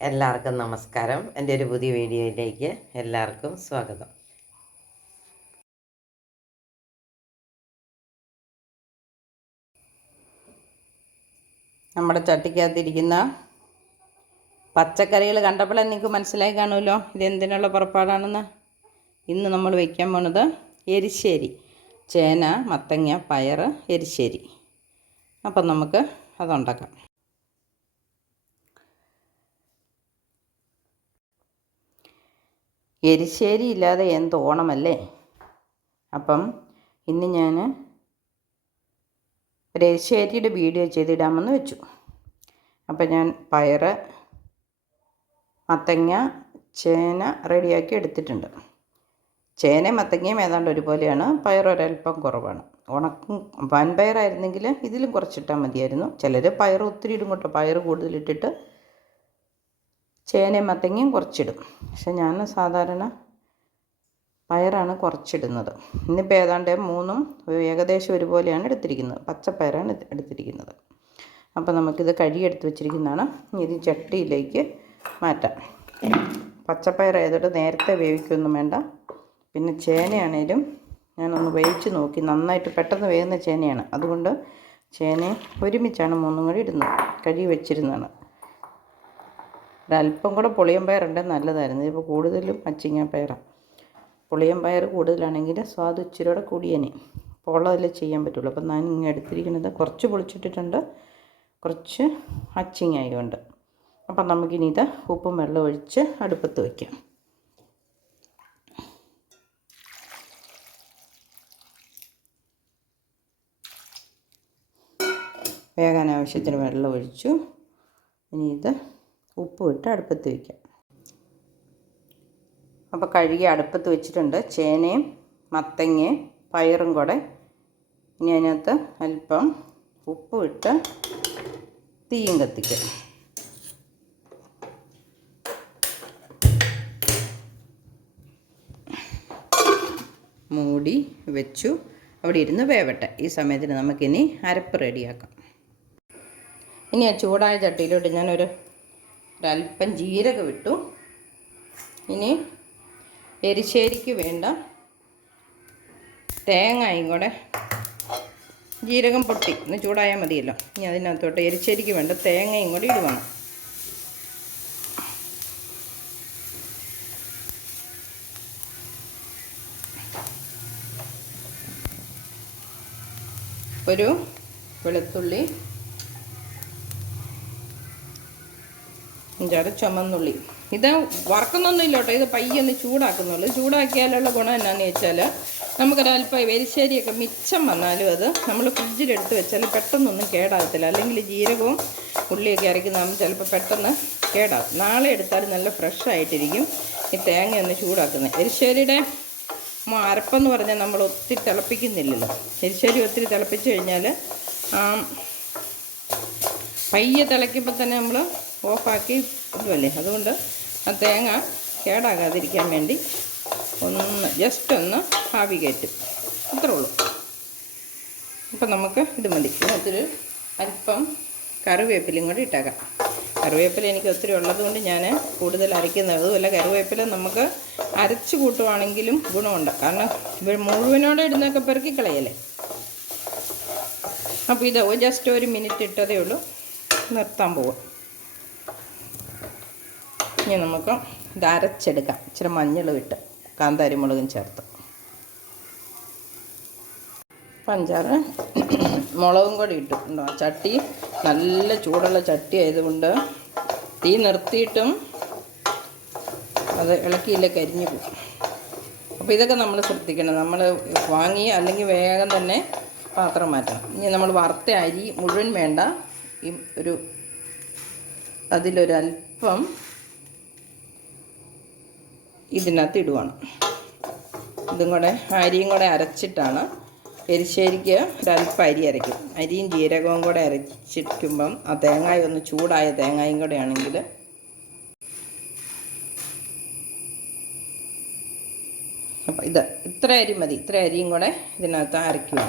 എല്ലാവർക്കും നമസ്കാരം. എൻ്റെ ഒരു പുതിയ വീഡിയോയിലേക്ക് എല്ലാവർക്കും സ്വാഗതം. നമ്മുടെ ചട്ടിക്കകത്തിരിക്കുന്ന പച്ചക്കറികൾ കണ്ടപ്പോൾ നിങ്ങൾക്ക് മനസ്സിലായി കാണുമല്ലോ ഇതെന്തിനുള്ള പുറപ്പാടാണെന്ന്. ഇന്ന് നമ്മൾ വയ്ക്കാൻ പോണത് എരിശ്ശേരി, ചേന, മത്തങ്ങ, പയർ, എരിശ്ശേരി. അപ്പം നമുക്ക് അതുണ്ടാക്കാം. എരിശ്ശേരി ഇല്ലാതെ എന്ത് ഓണമല്ലേ. അപ്പം ഇന്ന് ഞാൻ ഒരു എരിശ്ശേരിയുടെ വീഡിയോ ചെയ്തിടാമെന്ന് വെച്ചു. അപ്പം ഞാൻ പയർ, മത്തങ്ങ, ചേന റെഡിയാക്കി എടുത്തിട്ടുണ്ട്. ചേനയും മത്തങ്ങയും ഏതാണ്ട് ഒരുപോലെയാണ്, പയർ ഒരൽപ്പം കുറവാണ്. വൻപയറായിരുന്നെങ്കിൽ ഇതിലും കുറച്ചിട്ടാൽ മതിയായിരുന്നു. ചിലർ പയർ ഒത്തിരി ഇടും കേട്ടോ, പയർ കൂടുതലിട്ടിട്ട് ചേനയും മത്തങ്ങയും കുറച്ചിടും. പക്ഷെ ഞാൻ സാധാരണ പയറാണ് കുറച്ചിടുന്നത്. ഇന്നിപ്പോൾ ഏതാണ്ട് മൂന്നും ഏകദേശം ഒരുപോലെയാണ് എടുത്തിരിക്കുന്നത്. പച്ചപ്പയറാണ് എടുത്തിരിക്കുന്നത്. അപ്പോൾ നമുക്കിത് കഴുകിയെടുത്ത് വെച്ചിരിക്കുന്നതാണ്. ഇത് ചട്ടിയിലേക്ക് മാറ്റാം. പച്ചപ്പയർ ഏതോട്ട് നേരത്തെ വേവിക്കൊന്നും വേണ്ട. പിന്നെ ചേനയാണേലും ഞാനൊന്ന് വേവിച്ച് നോക്കി, നന്നായിട്ട് പെട്ടെന്ന് വേകുന്ന ചേനയാണ്. അതുകൊണ്ട് ചേനയും ഒരുമിച്ചാണ് മൂന്നും കൂടി ഇടുന്നത്. കഴുകി വെച്ചിരുന്നതാണ്. ഒരല്പം കൂടെ പുളിയൻ പയറുണ്ടെങ്കിൽ നല്ലതായിരുന്നു. ഇപ്പോൾ കൂടുതലും അച്ചിങ്ങ പയറാണ്. പുളിയൻ പയർ കൂടുതലാണെങ്കിൽ സ്വാദ് ഇച്ചിരിയോടെ കൂടിയേനെ. അപ്പോൾ ഉള്ളതല്ലേ ചെയ്യാൻ പറ്റുള്ളൂ. അപ്പം ഞാൻ ഇങ്ങനെ എടുത്തിരിക്കുന്നത് കുറച്ച് പൊളിച്ചിട്ടിട്ടുണ്ട്, കുറച്ച് അച്ചിങ്ങയുണ്ട്. അപ്പം നമുക്കിനി ഇത് ഉപ്പും വെള്ളം ഒഴിച്ച് അടുപ്പത്ത് വയ്ക്കാം. വേകാൻ ആവശ്യത്തിന് വെള്ളം ഒഴിച്ചു. ഇനി ഇത് ഉപ്പ് ഇട്ട് അടുപ്പത്ത് വയ്ക്കാം. അപ്പോൾ കഴുകി അടുപ്പത്ത് വെച്ചിട്ടുണ്ട് ചേനയും മത്തങ്ങയും പയറും കൂടെ. ഇനി അതിനകത്ത് അല്പം ഉപ്പ് ഇട്ട് തീയും കത്തിക്കുക. മൂടി വെച്ചു, അവിടെ ഇരുന്ന് വേവട്ടെ. ഈ സമയത്തിന് നമുക്കിനി അരപ്പ് റെഡിയാക്കാം. ഇനി ആ ചൂടായ ചട്ടിയിലോട്ട് ഞാനൊരു ഒരല്പം ജീരകം ഇട്ടു. ഇനി എരിശ്ശേരിക്ക് വേണ്ട തേങ്ങയും കൂടെ, ജീരകം പൊട്ടി ഒന്ന് ചൂടായാൽ മതിയല്ലോ. ഇനി അതിനകത്തോട്ട് എരിശ്ശേരിക്ക് വേണ്ട തേങ്ങയും കൂടി ഇടുവാണ്. ഒരു വെളുത്തുള്ളി, 5 ചുമന്നുള്ളി. ഇത് വറക്കുന്നൊന്നുമില്ല കേട്ടോ, ഇത് പയ്യൊന്ന് ചൂടാക്കുന്നുള്ളൂ. ചൂടാക്കിയാലുള്ള ഗുണം എന്നാന്ന് വെച്ചാൽ നമുക്കൊരല്പം എരിശ്ശേരിയൊക്കെ മിച്ചം വന്നാലും അത് നമ്മൾ ഫ്രിഡ്ജിലെടുത്ത് വെച്ചാൽ പെട്ടെന്നൊന്നും കേടാകത്തില്ല. അല്ലെങ്കിൽ ജീരകവും ഉള്ളിയൊക്കെ അരയ്ക്കുന്നതാകുമ്പോൾ ചിലപ്പോൾ പെട്ടെന്ന് കേടാകും. നാളെ എടുത്താൽ നല്ല ഫ്രഷായിട്ടിരിക്കും. ഈ തേങ്ങ ഒന്ന് ചൂടാക്കുന്നത്. എരിശ്ശേരിയുടെ അരപ്പെന്ന് പറഞ്ഞാൽ നമ്മൾ ഒത്തിരി തിളപ്പിക്കുന്നില്ലല്ലോ. എരിശ്ശേരി ഒത്തിരി തിളപ്പിച്ച് കഴിഞ്ഞാൽ പയ്യെ തിളയ്ക്കുമ്പോൾ തന്നെ നമ്മൾ ഓഫാക്കി ഇടുമല്ലേ. അതുകൊണ്ട് ആ തേങ്ങ കേടാകാതിരിക്കാൻ വേണ്ടി ജസ്റ്റ് ഒന്ന് ആവി കയറ്റും, അത്രേ ഉള്ളൂ. അപ്പം നമുക്ക് ഇത് മതി. ഒത്തിരി അല്പം കറിവേപ്പിലയും കൂടി ഇട്ടേക്കാം. കറിവേപ്പില എനിക്ക് ഒത്തിരി ഉള്ളതുകൊണ്ട് ഞാൻ കൂടുതൽ അരയ്ക്കുന്നത്. അതുമല്ല, കറിവേപ്പില നമുക്ക് അരച്ച് കൂട്ടുവാണെങ്കിലും ഗുണമുണ്ട്. കാരണം മുഴുവനോടെ ഇടുന്നതൊക്കെ പെറുക്കി കളയല്ലേ. അപ്പോൾ ഇത് ജസ്റ്റ് ഒരു മിനിറ്റ് ഇട്ടതേ ഉള്ളൂ, നിർത്താൻ പോവാം. ഇനി നമുക്ക് ഇത് അരച്ചെടുക്കാം. ഇച്ചിരി മഞ്ഞളും ഇട്ട് കാന്താരി മുളകും ചേർത്ത്, പഞ്ചാര മുളകും കൂടി ഇട്ടിട്ടുണ്ടോ. ചട്ടി നല്ല ചൂടുള്ള ചട്ടി ആയതുകൊണ്ട് തീ നിർത്തിയിട്ടും അത് ഇളക്കിയില്ല, കരിഞ്ഞു പോകും. അപ്പോൾ ഇതൊക്കെ നമ്മൾ ശ്രദ്ധിക്കണം. നമ്മൾ വാങ്ങി അല്ലെങ്കിൽ വേഗം തന്നെ പാത്രം മാറ്റണം. ഇനി നമ്മൾ വറുത്ത അരി മുഴുവൻ വേണ്ട, ഈ അതിലൊരല്പം ഇതിനകത്ത് ഇടുവാണ്. ഇതും കൂടെ അരിയും കൂടെ അരച്ചിട്ടാണ് എരിശ്ശേരിക്ക് ഒരല്പം അരി അരയ്ക്കും. അരിയും ജീരകവും കൂടെ അരച്ചിരിക്കുമ്പം ആ തേങ്ങായും ഒന്ന് ചൂടായ തേങ്ങായും കൂടെ ആണെങ്കിൽ അപ്പം ഇത്ര അരി മതി. ഇത്ര അരിയും കൂടെ ഇതിനകത്ത് അരയ്ക്കുക.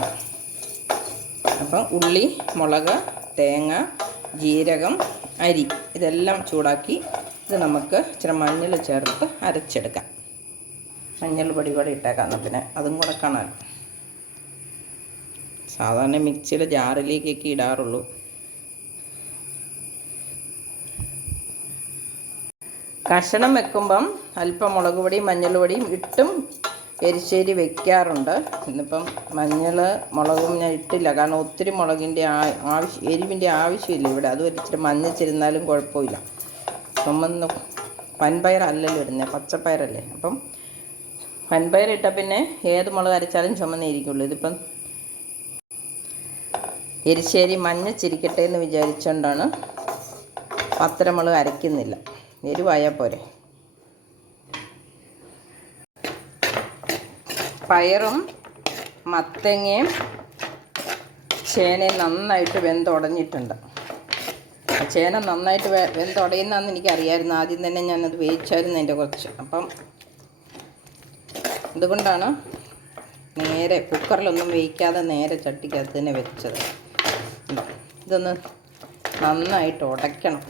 അപ്പം ഉള്ളി, മുളക്, തേങ്ങ, ജീരകം, അരി ഇതെല്ലാം ചൂടാക്കി ഇത് നമുക്ക് ഇച്ചിരി മഞ്ഞൾ ചേർത്ത് അരച്ചെടുക്കാം. മഞ്ഞൾ പൊടി കൂടെ ഇട്ടേക്കാം. എന്നാൽ പിന്നെ അതും കൂടെ കാണാൻ. സാധാരണ മിക്സിയുടെ ജാറിലേക്കൊക്കെ ഇടാറുള്ളൂ. കഷണം വെക്കുമ്പം അല്പം മുളക് പൊടിയും മഞ്ഞൾ പൊടിയും ഇട്ടും എരിശ്ശേരി വെക്കാറുണ്ട്. ഇന്നിപ്പം മഞ്ഞൾ മുളകും ഞാൻ ഇട്ടില്ല, കാരണം ഒത്തിരി മുളകിൻ്റെ എരിവിൻ്റെ ആവശ്യമില്ല ഇവിടെ. അത് ഇച്ചിരി മഞ്ഞച്ചിരുന്നാലും കുഴപ്പമില്ല. ചുമന്ന് വൻപയറല്ലല്ലോ ഇടുന്നത്, പച്ചപ്പയറല്ലേ. അപ്പം വൻപയറിട്ടാൽ പിന്നെ ഏത് മുളക് അരച്ചാലും ചുമന്നിരിക്കുള്ളൂ. ഇതിപ്പം എരിശ്ശേരി മഞ്ഞച്ചിരിക്കട്ടെ എന്ന് വിചാരിച്ചുകൊണ്ടാണ് പത്തരമുളക് അരയ്ക്കുന്നില്ല. എരിവായാൽ പോരെ. പയറും മത്തങ്ങയും ചേനയും നന്നായിട്ട് വെന്തുടഞ്ഞിട്ടുണ്ട്. ചേന നന്നായിട്ട് വെന്തുടയുന്നതെന്ന് എനിക്കറിയാമായിരുന്നു. ആദ്യം തന്നെ ഞാനത് വേവിച്ചായിരുന്നു അതിൻ്റെ കുറച്ച്. അപ്പം അതുകൊണ്ടാണ് നേരെ കുക്കറിലൊന്നും വേവിക്കാതെ നേരെ ചട്ടിക്കകത്ത് തന്നെ വെച്ചത്. ഇതൊന്ന് നന്നായിട്ട് ഉടയ്ക്കണം.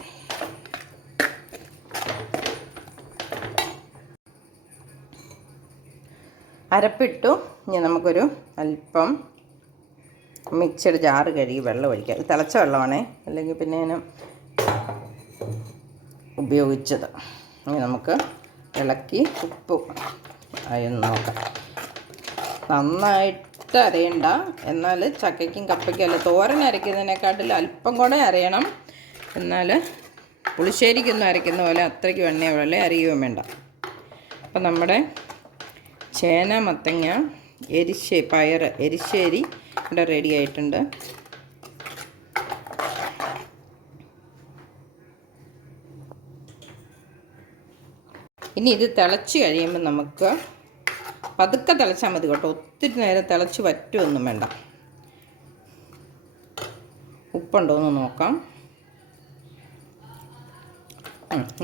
അരപ്പിട്ടു. ഇനി നമുക്കൊരു അല്പം മിക്സിയുടെ ജാറ് കഴുകി വെള്ളം ഒഴിക്കാം. ഇത് തിളച്ച വെള്ളമാണേ, അല്ലെങ്കിൽ പിന്നെ ഞാൻ ഉപയോഗിച്ചത്. ഇനി നമുക്ക് ഇളക്കി ഉപ്പ് അതൊന്ന് നോക്കാം. നന്നായിട്ട് അരയണ്ട, എന്നാൽ ചക്കയ്ക്കും കപ്പയ്ക്കും അല്ല തോരൻ അരയ്ക്കുന്നതിനെക്കാട്ടിൽ അല്പം കൂടെ അരയണം. എന്നാൽ പുളിശ്ശേരിക്കൊന്നും അരയ്ക്കുന്ന പോലെ അത്രയ്ക്ക് വെണ്ണ അരിയുകയും വേണ്ട. അപ്പം നമ്മുടെ ചേന മത്തങ്ങ പയർ എരിശ്ശേരി ഇവിടെ റെഡി ആയിട്ടുണ്ട്. ഇനി ഇത് തിളച്ച് കഴിയുമ്പോൾ നമുക്ക് പതുക്കെ തിളച്ചാൽ മതി കേട്ടോ. ഒത്തിരി നേരം തിളച്ച് വറ്റുമൊന്നും വേണ്ട. ഉപ്പുണ്ടോ എന്ന് നോക്കാം.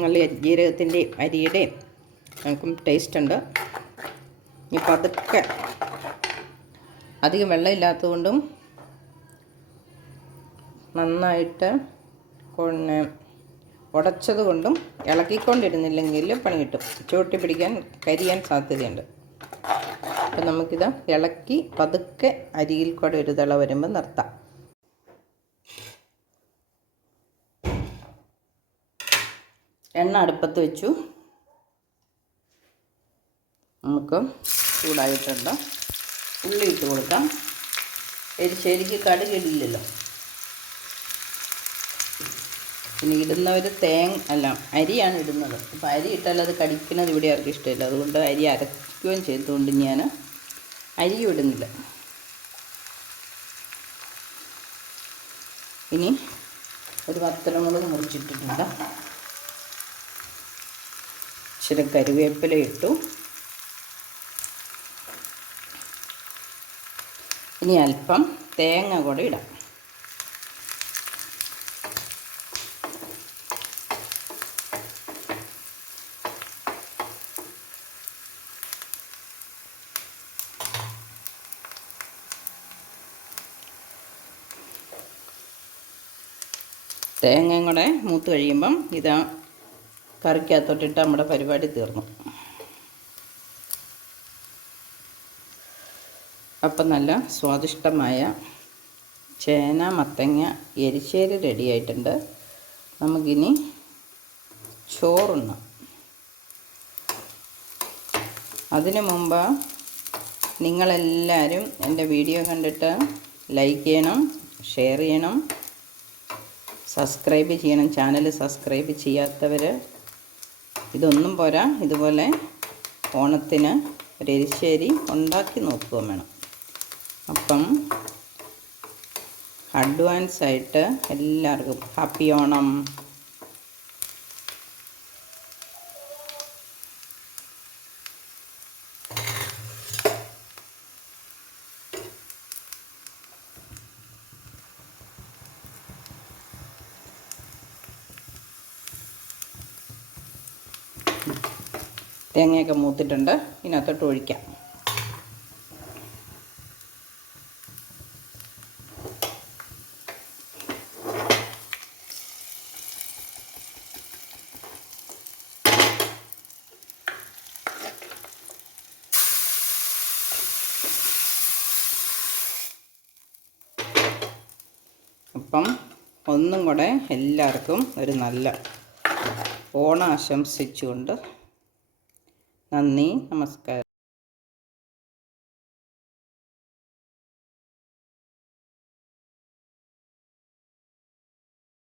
നല്ല ജീരകത്തിൻ്റെയും അരിയുടെയും നമുക്കും ടേസ്റ്റ് ഉണ്ട്. ഈ പതുക്കെ അധികം വെള്ളമില്ലാത്തതുകൊണ്ടും നന്നായിട്ട് ഉടച്ചത് കൊണ്ടും ഇളക്കിക്കൊണ്ടിരുന്നില്ലെങ്കിൽ പണി കിട്ടും. ചുവട്ടി പിടിക്കാൻ കരിയാൻ സാധ്യതയുണ്ട്. അപ്പം നമുക്കിത് ഇളക്കി പതുക്കെ അരിയിൽ കൂടെ ഒരു തിള വരുമ്പോൾ നിർത്താം. എണ്ണ അടുപ്പത്ത് വെച്ചു. നമുക്ക് ചൂടായിട്ടുണ്ട്. ഉള്ളി ഇട്ട് കൊടുക്കാം. എരിശ്ശേരിക്ക് കടുകിടില്ലല്ലോ. പിന്നെ ഇടുന്നവർ അരിയാണ് ഇടുന്നത്. അപ്പോൾ അരി ഇട്ടാൽ അത് കടിക്കുന്നത് ഇവിടെ ആർക്കും ഇഷ്ടമില്ല. അതുകൊണ്ട് അരി അരയ്ക്കുകയും ചെയ്തുകൊണ്ട് ഞാൻ അരിയും ഇടുന്നില്ല. ഇനി ഒരു വത്തലമുളക് മുറിച്ചിട്ടിട്ടുണ്ട്. ഇച്ചിരി കറിവേപ്പില ഇട്ടു. ഇനി അല്പം തേങ്ങ കൂടെ ഇടാം. തേങ്ങയും കൂടെ മൂത്ത് കഴിയുമ്പം ഇതാ കറിക്കകത്തോട്ടിട്ട് നമ്മുടെ പരിപാടി തീർന്നു. അപ്പം നല്ല സ്വാദിഷ്ടമായ ചേന മത്തങ്ങ എരിശ്ശേരി റെഡി ആയിട്ടുണ്ട്. നമുക്കിനി ചോറുണ്ണാം. അതിനു മുമ്പ് നിങ്ങളെല്ലാവരും എൻ്റെ വീഡിയോ കണ്ടിട്ട് ലൈക്ക് ചെയ്യണം, ഷെയർ ചെയ്യണം, സബ്സ്ക്രൈബ് ചെയ്യണം. ചാനൽ സബ്സ്ക്രൈബ് ചെയ്യാത്തവർ ഇതൊന്നും പോരാ, ഇതുപോലെ ഓണത്തിന് ഒരു എരിശ്ശേരി ഉണ്ടാക്കി നോക്കുകയും വേണം. അപ്പം അഡ്വാൻസായിട്ട് എല്ലാവർക്കും ഹാപ്പി ഓണം. തേങ്ങയൊക്കെ മൂത്തിട്ടുണ്ട്. ഇതിനകത്തോട്ട് ഒഴിക്കാം. അപ്പം ഒന്നും കൂടെ എല്ലാവർക്കും ഒരു നല്ല ഓണം ആശംസിച്ചുകൊണ്ട് നന്ദി, നമസ്കാരം.